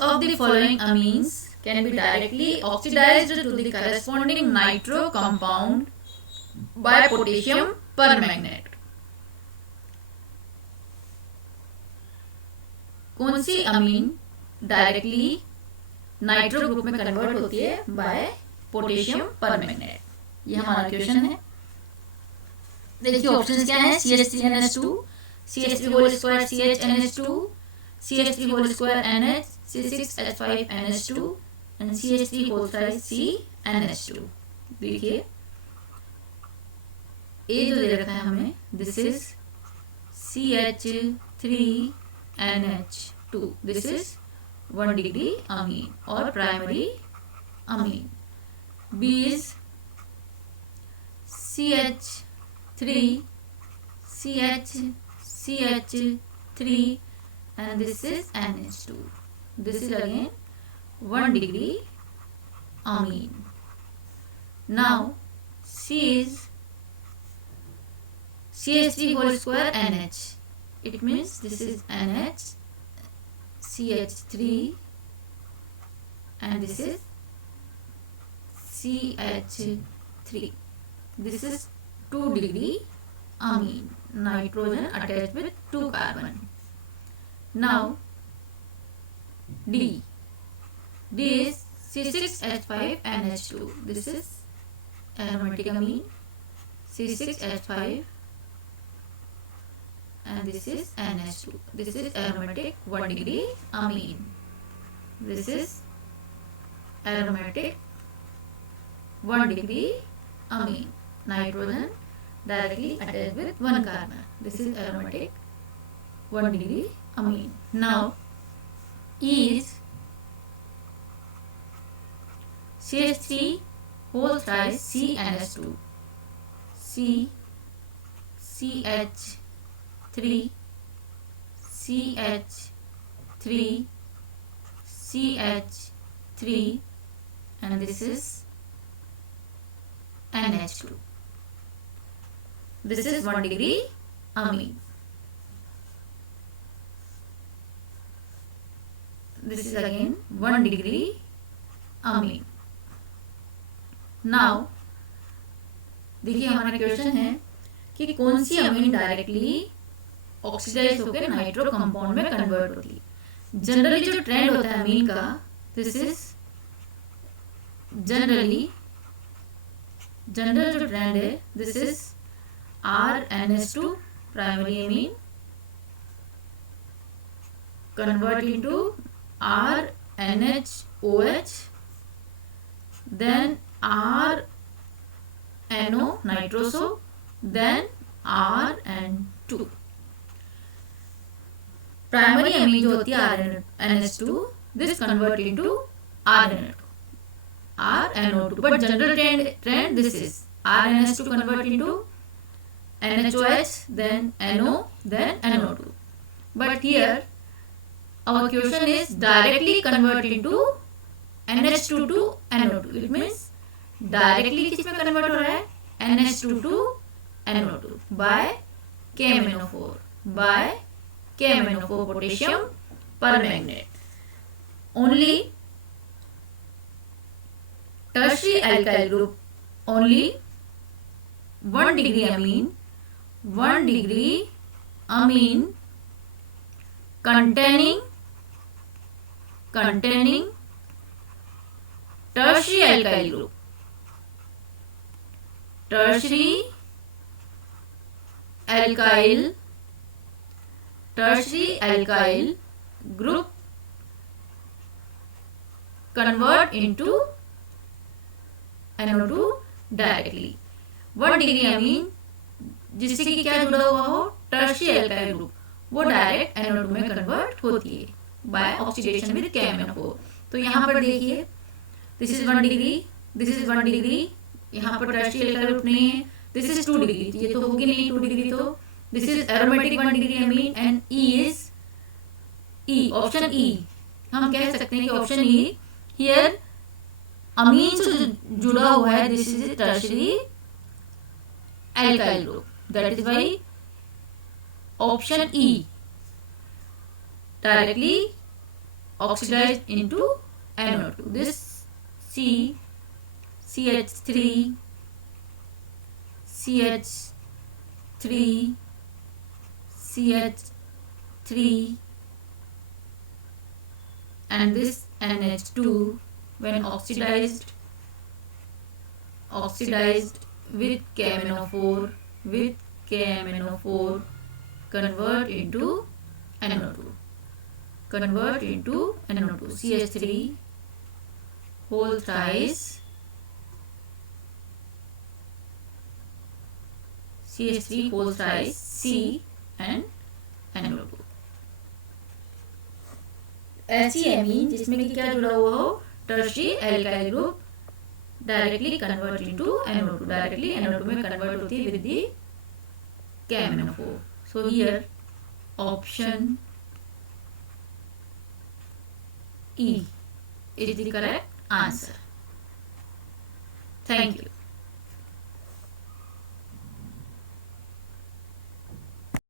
of the following amines can be directly oxidized to the corresponding nitro compound by potassium permanganate? कौन सी अमीन directly nitro group में convert होती है bye potassium permanganate? ये हमारा question है। देखिए ऑप्शंस क्या है, CH3NH2, CH3 whole square CHNH2, CH3 whole square NH, C6H5NH2 and CH3 whole square CNH2। देखिए ए जो दे रखा है हमें, this is CH3NH2, this is 1 degree amine और primary amine. B is CH3 and this is NH2. This is again 1 degree amine. Now C is CH3 whole square NH. It means this is NH, CH3 and this is CH3. This is 2 degree amine, nitrogen attached with 2 carbon. Now D is C6H5NH2. This is aromatic amine, C6H5 and this is NH2. This is aromatic 1 degree amine. This is aromatic 1 degree amine, nitrogen directly attached with 1 carbon. This is aromatic 1 degree amine. Now E is CH3 whole thrice CNH2, CH3 CH3 and this is NH2. This is 1 degree amine. This is again 1 degree amine. Now देखिए हमारा question है कि कौन सी अमीन directly oxidise होकर nitro compound में convert होती है। Generally जो ट्रेंड होता है अमीन का, दिस इज जनरल जो ट्रेंड है, this is RNH2 primary amine convert into RNHOH, then RNO nitroso, then RN2. Primary amine जो होती है RNH2, this convert into RNO2, but general trend this is RNH2 convert into NHOH, then NO, then NO2. But here our question is directly convert into NH2 to NO2. It means directly किस में convert हो रहा है, NH2 to NO2 by KMNO4 potassium permanganate. Only tertiary alkyl group, only 1 degree amine containing tertiary alkyl group, tertiary alkyl group convert into NO2 directly. 1 degree अमीन जिससे कि क्या जुड़ा हुआ हो, टर्शियरी एल्काइल ग्रुप, वो डायरेक्ट NO2 में convert होती है बाय ऑक्सीडेशन विद KMNO4। तो यहाँ पर देखिए this is 1 degree, this is 1 degree, यहाँ पर टर्शियरी एल्काइल ग्रुप नहीं है, दिस इज 2 डिग्री, ये तो होगी नहीं 2 डिग्री, तो this is aromatic 1 degree Amin and E is option E। हम कह सकते हैं कि ऑप्शन E हियर अमीन से जुड़ा हुआ है, this is tertiary alkyl group, that is why option E directly oxidized into NO2. This CH3, CH3, CH3 and this NH2 when oxidized with KMnO4 convert into NO2. CH3 whole thrice C and NO2. ऐसी amine जिसमें कि क्या जुड़ा हुआ हो, tertiary alkyl group directly convert into NO2. Directly NO2 में convert होती है with the KMnO4. So here option E is the correct answer. Thank you.